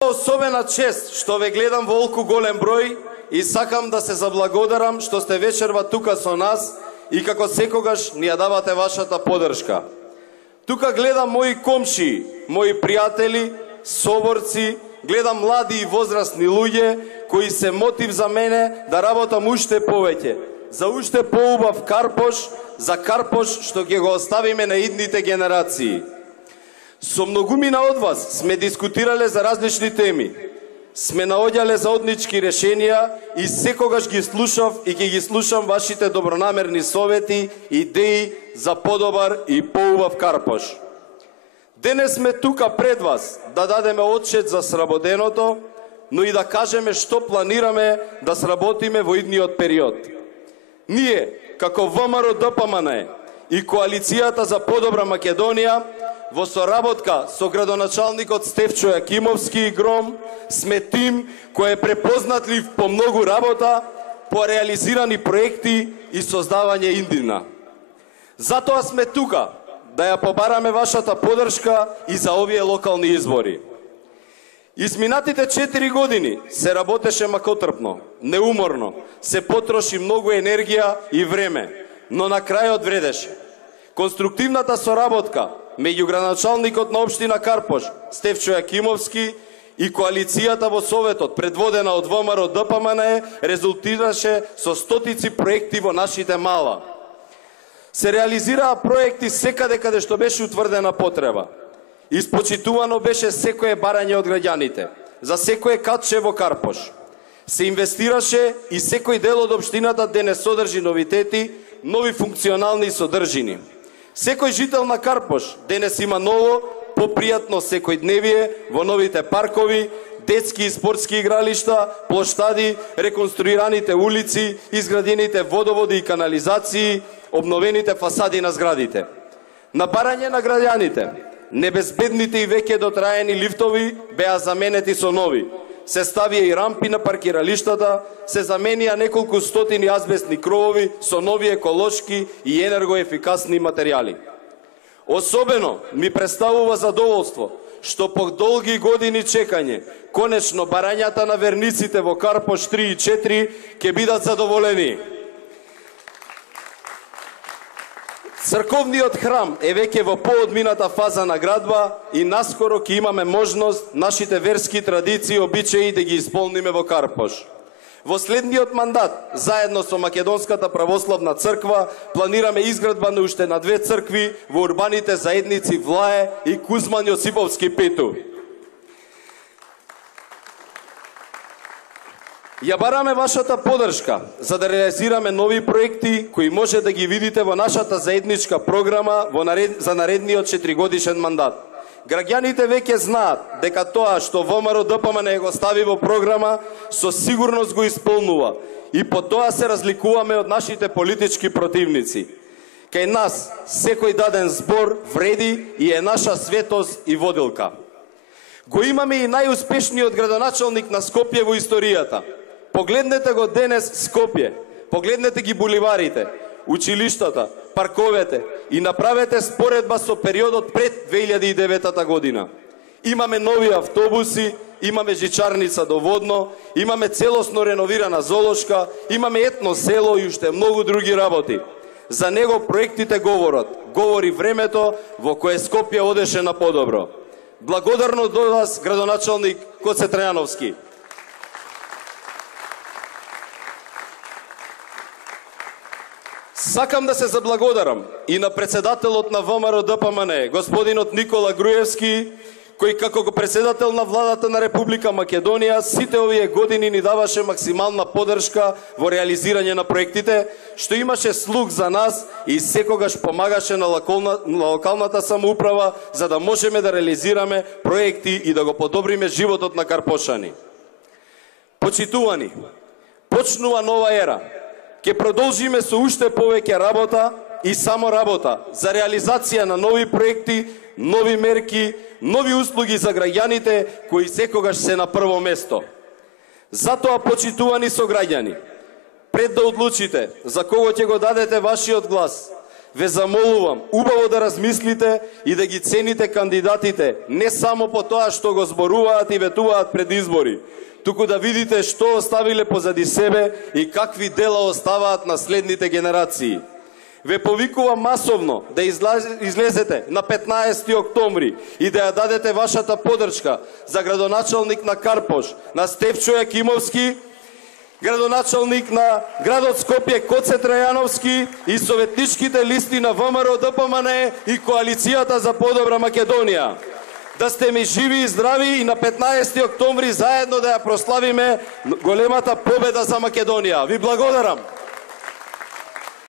Особена чест што ве гледам во олку голем број и сакам да се заблагодарам што сте вечерва тука со нас и како секогаш ни ја давате вашата поддршка. Тука гледам мои комши, мои пријатели, соборци, гледам млади и возрастни луѓе кои се мотив за мене да работам уште повеќе, за уште поубав Карпош, за Карпош што ќе го оставиме на идните генерации. Со многумина од вас сме дискутирале за различни теми, сме наоѓале заоднички решенија и секогаш ги слушав и ќе ги слушам вашите добронамерни совети, идеи за подобар и поубав Карпош. Денес сме тука пред вас да дадеме отчет за сработеното, но и да кажеме што планираме да сработиме во идниот период. Ние, како ВМРО ДПМН и Коалицијата за подобра Македонија, во соработка со градоначалникот Стефчо Јакимовски и Гром, сме тим кој е препознатлив по многу работа, по реализирани проекти и создавање иднина. Затоа сме тука да ја побараме вашата поддршка и за овие локални избори. Изминатите 4 години се работеше макотрпно, неуморно, се потроши многу енергија и време, но на крајот вредеше. Конструктивната соработка меѓу градоначалникот на општина Карпош, Стефчо Јакимовски, и коалицијата во Советот, предводена од ВМРО ДПМН, резултираше со стотици проекти во нашите мала. Се реализираа проекти секаде каде што беше утврдена потреба. Испочитувано беше секое барање од граѓаните, за секое катче во Карпош. Се инвестираше и секој дел од општината денес содржи новитети, нови функционални содржини. Секој жител на Карпош денес има ново, попријатно секојдневие во новите паркови, детски и спортски игралишта, плоштади, реконструираните улици, изградените водоводи и канализации, обновените фасади на зградите. На барање на граѓаните, небезбедните и веќе дотраени лифтови беа заменети со нови. Се ставија и рампи на паркиралиштата, се заменија неколку стотини азбестни кровови со нови еколошки и енергоефикасни материјали. Особено ми представува задоволство што по долги години чекање, конечно барањата на верниците во Карпош 3 и 4 ќе бидат задоволени. Црковниот храм е веќе во поодмината фаза на градба и наскоро ќе имаме можност нашите верски традиции и обичаи да ги исполниме во Карпош. Во следниот мандат, заедно со Македонската православна црква, планираме изградба на уште на 2 цркви во урбаните заедници Влае и Кузман Јосиповски Пету. Ја бараме вашата поддршка за да реализираме нови проекти кои може да ги видите во нашата заедничка програма за наредниот 4-годишен мандат. Граѓаните веќе знаат дека тоа што ВМРО ДПМН го стави во програма со сигурност го исполнува и по тоа се разликуваме од нашите политички противници. Кај нас секој даден збор вреди и е наша светост и водилка. Го имаме и најуспешниот градоначалник на Скопје во историјата. Погледнете го денес Скопје, погледнете ги буливарите, училиштата, парковете и направете споредба со периодот пред 2009 година. Имаме нови автобуси, имаме жичарница до Водно, имаме целосно реновирана зоолошка, имаме етно село и уште многу други работи. За него проектите говорат, говори времето во кое Скопје одеше на подобро. Благодарно до вас, градоначалник Гоце Трајановски. Сакам да се заблагодарам и на председателот на ВМРО ДПМН, господинот Никола Груевски, кој како председател на владата на Република Македонија сите овие години ни даваше максимална поддршка во реализирање на проектите, што имаше слух за нас и секогаш помагаше на локалната самоуправа за да можеме да реализираме проекти и да го подобриме животот на карпошани. Почитувани, почнува нова ера. Ке продолжиме со уште повеќе работа и само работа за реализација на нови проекти, нови мерки, нови услуги за граѓаните кои секогаш се на прво место. Затоа, почитувани сограѓани, пред да одлучите за кого ќе го дадете вашиот глас, ве замолувам убаво да размислите и да ги цените кандидатите, не само по тоа што го зборуваат и ветуваат пред избори, туку да видите што оставиле позади себе и какви дела оставаат на следните генерации. Ве повикувам масовно да излезете на 15 октомври и да ја дадете вашата поддршка за градоначалник на Карпош, на Стефчо Јакимовски, градоначалник на градот Скопје Коце Трајановски и советничките листи на ВМРО, ДПМН и Коалицијата за подобра Македонија. Да сте ми живи и здрави и на 15 октомври заедно да ја прославиме големата победа за Македонија. Ви благодарам.